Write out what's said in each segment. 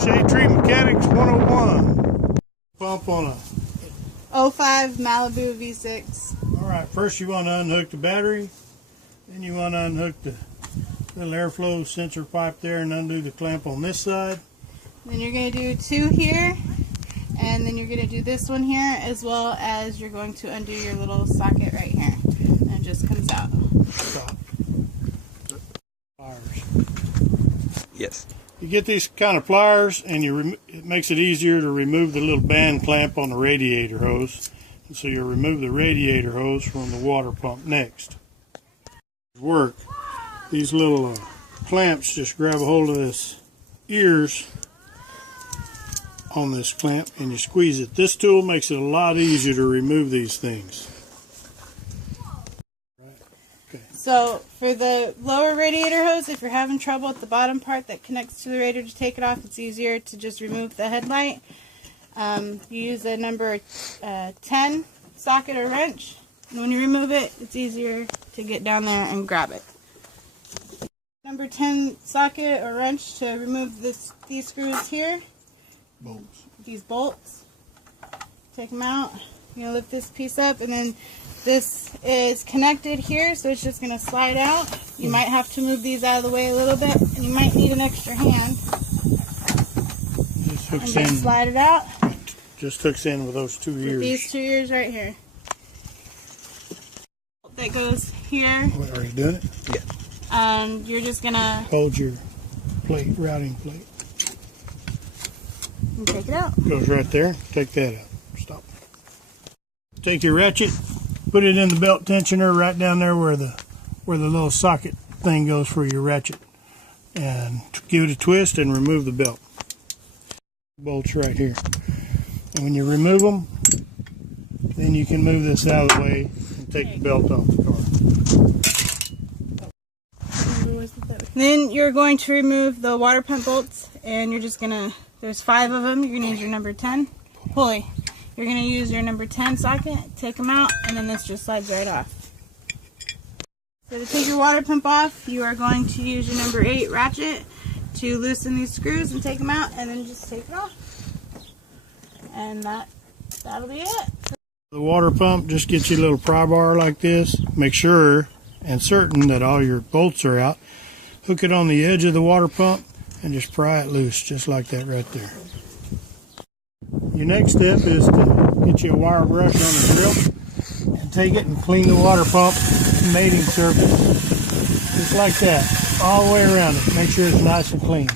Shade Tree Mechanics 101. Pump on a 05 Malibu V6. Alright, first you want to unhook the battery, then you want to unhook the little airflow sensor pipe there and undo the clamp on this side. Then you're going to do 2 here, and then you're going to do this one here, as well as you're going to undo your little socket right here. And it just comes out. Stop. Pliers. Yes. You get these kind of pliers, and it makes it easier to remove the little band clamp on the radiator hose. And so you'll remove the radiator hose from the water pump next. Work. These little clamps just grab a hold of this ears on this clamp and you squeeze it. This tool makes it a lot easier to remove these things. Okay. So for the lower radiator hose, if you're having trouble at the bottom part that connects to the radiator to take it off, it's easier to just remove the headlight. You use a number 10 socket or wrench, and when you remove it, it's easier to get down there and grab it. Number 10 socket or wrench to remove these screws here. Bolts. These bolts. Take them out. You're going to lift this piece up, and then this is connected here, so it's just going to slide out. You might have to move these out of the way a little bit, and you might need an extra hand. Just hooks and in. Slide it out. Just hooks in with those 2 ears. With these 2 ears right here. That goes here. Wait, are you doing it? Yeah. And you're just going to Hold your plate, routing plate. take it out. Goes right there. Take that out. Stop. Take your ratchet, put it in the belt tensioner right down there where the little socket thing goes for your ratchet, and give it a twist and remove the belt. Bolts right here. And when you remove them, then you can move this out of the way and take the belt off the car. Then you're going to remove the water pump bolts, and you're just going to, there's 5 of them, you're going to use your number 10 pulley. You're going to use your number 10 socket, take them out, and then this just slides right off. So to take your water pump off, you are going to use your number 8 ratchet to loosen these screws and take them out, and then just take it off. And that'll be it. The water pump, just get you a little pry bar like this. Make sure and certain that all your bolts are out. Hook it on the edge of the water pump and just pry it loose, just like that right there. Your next step is to get you a wire brush on the grill and take it and clean the water pump mating surface, just like that, all the way around it. Make sure it's nice and clean.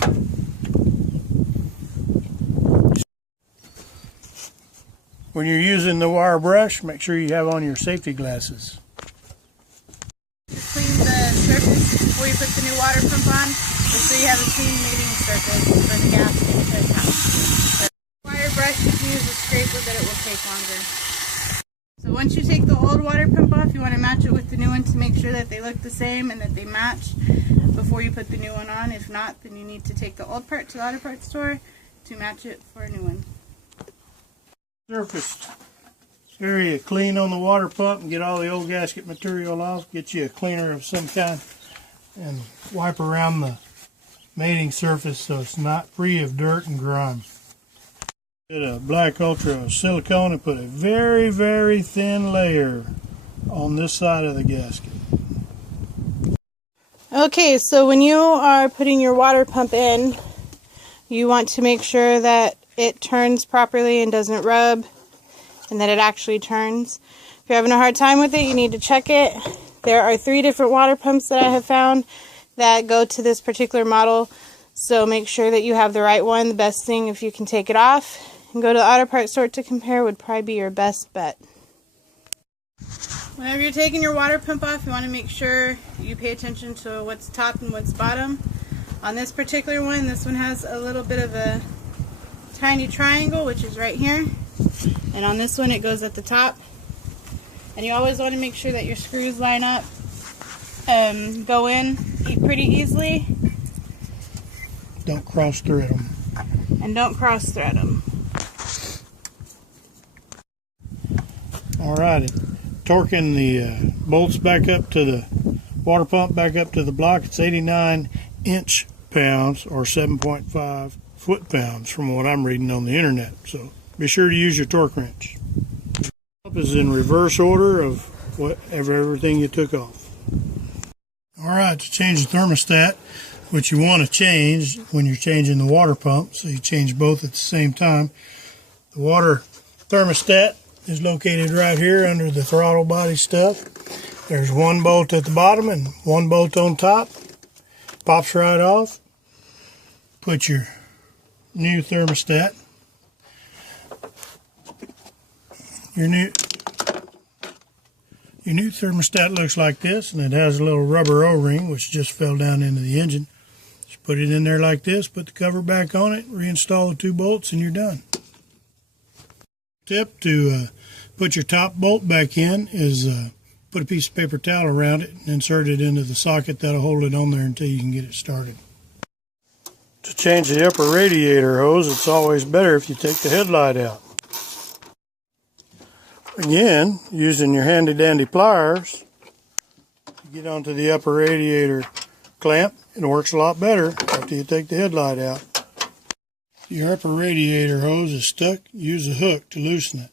When you're using the wire brush, make sure you have on your safety glasses. Clean the surface before you put the new water pump on, just so you have a clean mating surface for the gasket to attach. The wire brush, you can use a scraper, but it will take longer. So once you take the old water pump off, you want to match it with the new one to make sure that they look the same and that they match before you put the new one on. If not, then you need to take the old part to the auto parts store to match it for a new one. Surface area clean on the water pump and get all the old gasket material off. Get you a cleaner of some kind and wipe around the mating surface so it's not free of dirt and grime. Get a black ultra silicone and put a very, very thin layer on this side of the gasket. Okay, so when you are putting your water pump in, you want to make sure that it turns properly and doesn't rub, and that it actually turns. If you're having a hard time with it, you need to check it. There are 3 different water pumps that I have found that go to this particular model, so make sure that you have the right one. The best thing, if you can take it off and go to the auto parts store to compare, would probably be your best bet. Whenever you're taking your water pump off, you want to make sure you pay attention to what's top and what's bottom. On this particular one, this one has a little bit of a tiny triangle, which is right here, and on this one it goes at the top. And you always want to make sure that your screws line up and go in pretty easily. Don't cross thread them. And don't cross thread them. Alrighty, torquing the bolts back up to the water pump, back up to the block. It's 89 inch-pounds or 7.5 foot-pounds from what I'm reading on the internet. So be sure to use your torque wrench. Is in reverse order of everything you took off. Alright, to change the thermostat, which you want to change when you're changing the water pump, so you change both at the same time. The water thermostat is located right here under the throttle body stuff. There's one bolt at the bottom and one bolt on top. Pops right off. Put your new thermostat. Your new thermostat looks like this, and it has a little rubber O-ring which just fell down into the engine. Just put it in there like this, put the cover back on it, reinstall the 2 bolts, and you're done. Tip to put your top bolt back in is put a piece of paper towel around it and insert it into the socket. That'll hold it on there until you can get it started. To change the upper radiator hose, it's always better if you take the headlight out. Again, using your handy dandy pliers, you get onto the upper radiator clamp. It works a lot better after you take the headlight out. If your upper radiator hose is stuck, use a hook to loosen it.